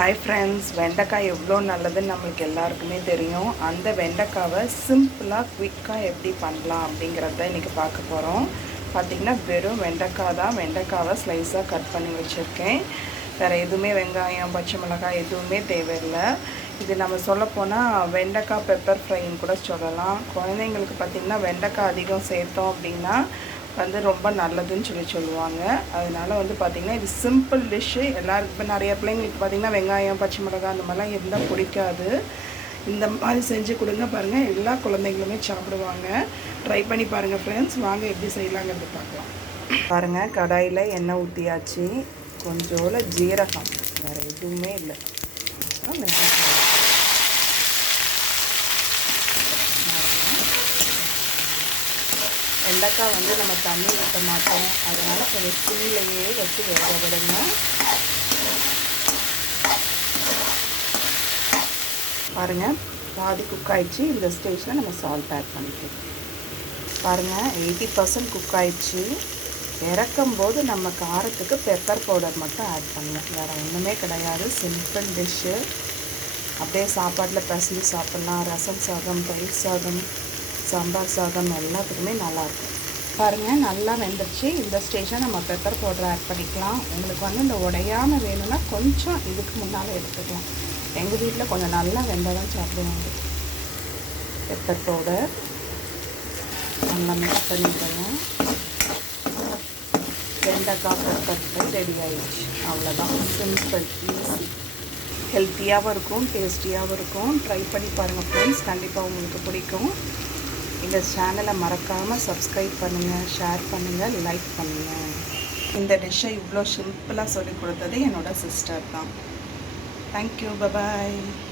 Hi friends, வெண்டைக்காய் எவ்வளோ நல்லதுன்னு நம்மளுக்கு எல்லாருக்குமே தெரியும். அந்த வெண்டைக்காவை சிம்பிளாக குயிக்காக எப்படி பண்ணலாம் அப்படிங்கிறத இன்றைக்கி பார்க்க போகிறோம். பார்த்திங்கன்னா வெறும் வெண்டைக்காய் தான். வெண்டைக்காவை ஸ்லைஸாக கட் பண்ணி வச்சுருக்கேன். வேறு எதுவுமே வெங்காயம், பச்சை மிளகாய் எதுவுமே தேவையில்லை. இது நம்ம சொல்லப்போனால் வெண்டைக்காய் பெப்பர் ஃப்ரைன்னு கூட சொல்லலாம். குழந்தைங்களுக்கு பார்த்திங்கன்னா வெண்டைக்காய் அதிகம் சேர்த்தோம் அப்படின்னா ரொம்ப நல்லதுன்னு சொல்லுவாங்க. அதனால் பார்த்திங்கன்னா இது சிம்பிள் டிஷ்ஷு. எல்லாருக்கும் இப்போ நிறைய பிள்ளைங்களுக்கு பார்த்திங்கன்னா வெங்காயம், பச்சை மிளகாய் அந்த மாதிரிலாம் இருந்தால் பிடிக்காது. இந்த மாதிரி செஞ்சு கொடுங்க, பாருங்கள் எல்லா குழந்தைங்களுமே சாப்பிடுவாங்க. ட்ரை பண்ணி பாருங்கள் ஃப்ரெண்ட்ஸ். வாங்க எப்படி செய்யலாங்கிறது பார்க்கலாம். பாருங்கள், கடாயில் எண்ணெய் ஊற்றியாச்சு. கொஞ்சோல ஜீரகம், வேறு எதுவுமே இல்லை. வெண்டைக்காய் நம்ம தண்ணி ஊற்ற மாட்டோம். அதனால் கொஞ்சம் சிம்லையே வச்சு வேக விடுங்க. பாருங்கள், பாதி குக் ஆகிடுச்சு. இந்த ஸ்டேஜில் நம்ம சால்ட் ஆட் பண்ணிக்கலாம். பாருங்கள், 80% குக் ஆகிடுச்சு. இறக்கும்போது நம்ம காரத்துக்கு பெப்பர் பவுடர் மட்டும் ஆட் பண்ணுவோம். வேறு ஒன்றுமே கிடையாது. Simple dish. அப்படியே சாப்பாட்டில் பிசைஞ்சு சாப்பிட்லாம். ரசம் சாதம், தயிர் சாதம், சாம்பார் சாதம் எல்லாத்துக்குமே நல்லாயிருக்கும். பாருங்கள், நல்லா வெந்துருச்சு. இந்த ஸ்டேஜில் நம்ம பெப்பர் பவுடர் ஆட் பண்ணிக்கலாம். உங்களுக்கு இந்த உடையாமல் வேணும்னா கொஞ்சம் இதுக்கு முன்னால் எடுத்துக்கலாம். எங்கள் வீட்டில் கொஞ்சம் நல்லா வெந்ததான் சாப்பிடுவாங்க. பெப்பர் பவுடர் நல்லா மிக்ஸ் பண்ணிக்கலாம். வெண்டைக்காய் பெப்பர் ஃப்ரை ரெடி ஆகிடுச்சு. அவ்வளோதான், சிம்பிள், ஈஸி, ஹெல்த்தியாகவும் இருக்கும், டேஸ்டியாகவும் இருக்கும். ட்ரை பண்ணி பாருங்கள் ஃப்ரெண்ட்ஸ். கண்டிப்பாக உங்களுக்கு பிடிக்கும். இந்த சேனலை மறக்காமல் சப்ஸ்கிரைப் பண்ணுங்கள், ஷேர் பண்ணுங்கள், லைக் பண்ணுங்கள். இந்த டிஷ்ஷை இவ்வளோ சிம்பிளாக சொல்லிக் கொடுத்தது என்னோடய சிஸ்டர் தான். Thank you, bye bye.